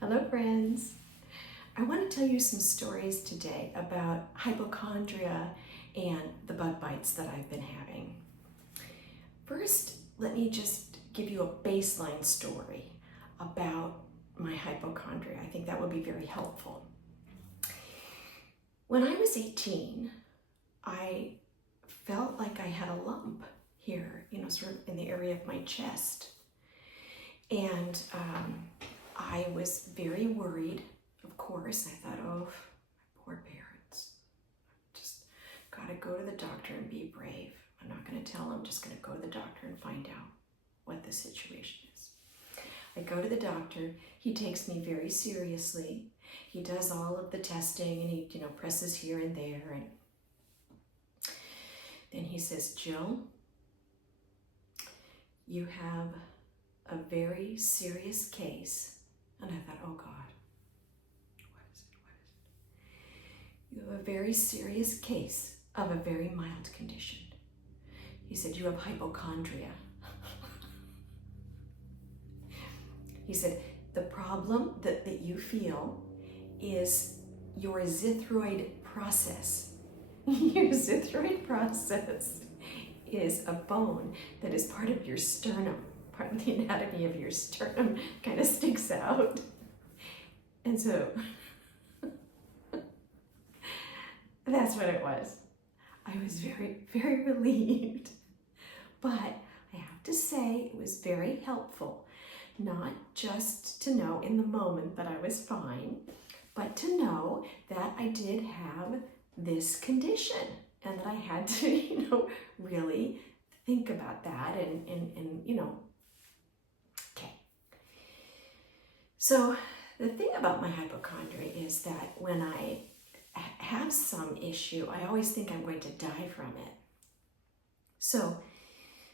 Hello friends! I want to tell you some stories today about hypochondria and the bug bites that I've been having. First, let me just give you a baseline story about my hypochondria. I think that would be very helpful. When I was 18, I felt like I had a lump here, sort of in the area of my chest. And I was very worried, of course. I thought, oh, my poor parents. Just gotta go to the doctor and be brave. I'm not gonna tell them, I'm just gonna go to the doctor and find out what the situation is. I go to the doctor, he takes me very seriously. He does all of the testing and he, presses here and there. And then he says, Jill, you have a very serious case. And I thought, oh God, what is it? You have a very serious case of a very mild condition. He said, you have hypochondria. He said, the problem that you feel is your zithroid process. Your zithroid process is a bone that is part of your sternum. Part of the anatomy of your sternum kind of sticks out. And so that's what it was. I was very, very relieved. But I have to say it was very helpful, not just to know in the moment that I was fine, but to know that I did have this condition and that I had to, really think about that and So the thing about my hypochondria is that when I have some issue, I always think I'm going to die from it. So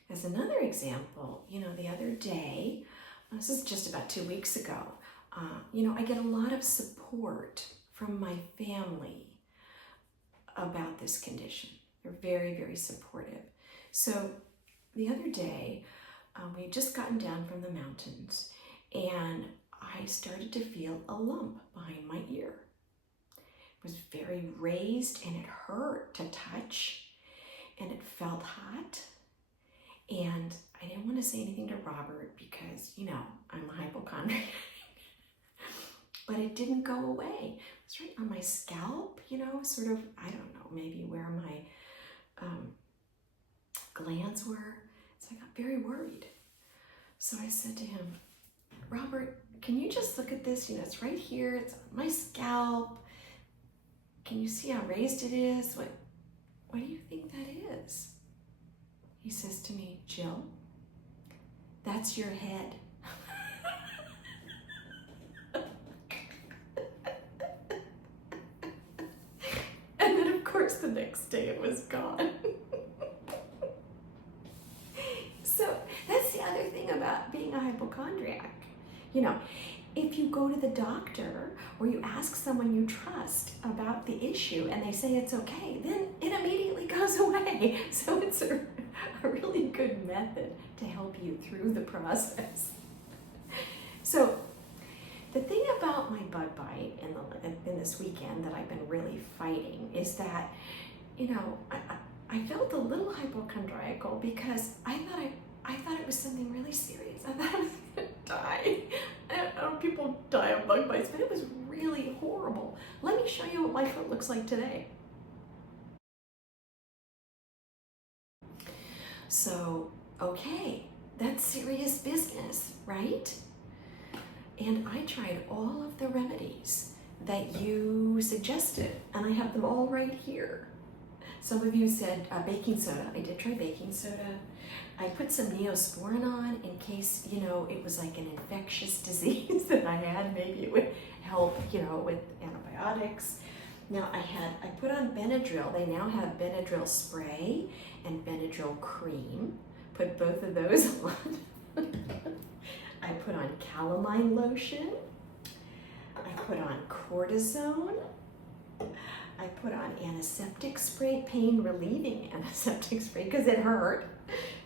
as another example, the other day, this is just about 2 weeks ago, I get a lot of support from my family about this condition. They're very, very supportive. So the other day, we had just gotten down from the mountains and I started to feel a lump behind my ear. It was very raised and it hurt to touch and it felt hot. And I didn't want to say anything to Robert because, I'm a hypochondriac. But it didn't go away. It was right on my scalp, sort of, I don't know, maybe where my glands were. So I got very worried. So I said to him, Robert, can you just look at this? It's right here, it's on my scalp. Can you see how raised it is? What do you think that is? He says to me, Jill, that's your head. And then of course the next day it was gone. So that's the other thing about being a hypochondriac. If you go to the doctor or you ask someone you trust about the issue and they say it's okay, then it immediately goes away. So it's a really good method to help you through the process. So the thing about my bug bite in this weekend that I've been really fighting is that, I felt a little hypochondriacal because I thought it was something really serious. I thought I was going to die. I don't know, people die of bug bites, but it was really horrible. Let me show you what my foot looks like today. So, okay, that's serious business, right? And I tried all of the remedies that you suggested, and I have them all right here. Some of you said baking soda. I did try baking soda. I put some Neosporin on in case, it was like an infectious disease that I had. Maybe it would help, with antibiotics. Now I put on Benadryl. They now have Benadryl spray and Benadryl cream. Put both of those on. I put on calamine lotion. I put on cortisone. I put on antiseptic spray, pain relieving antiseptic spray, because it hurt.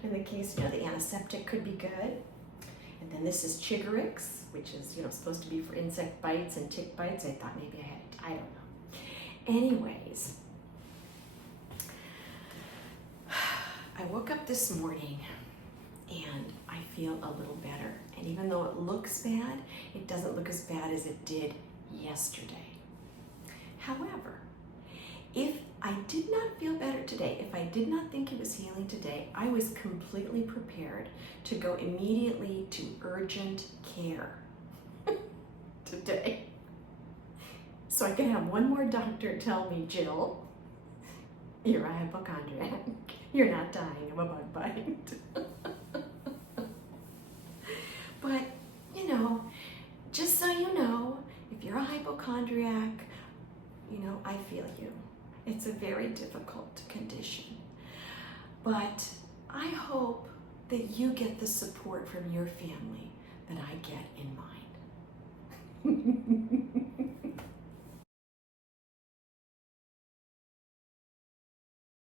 In the case, the antiseptic could be good. And then this is chicorix, which is, supposed to be for insect bites and tick bites. I thought maybe I had it. I don't know. Anyways, I woke up this morning and I feel a little better. And even though it looks bad, it doesn't look as bad as it did yesterday. However, if I did not feel better today, if I did not think it was healing today, I was completely prepared to go immediately to urgent care today. So I can have one more doctor tell me, Jill, you're a hypochondriac. You're not dying of a bug bite. But, just so you know, if you're a hypochondriac, I feel you. It's a very difficult condition. But I hope that you get the support from your family that I get in mine.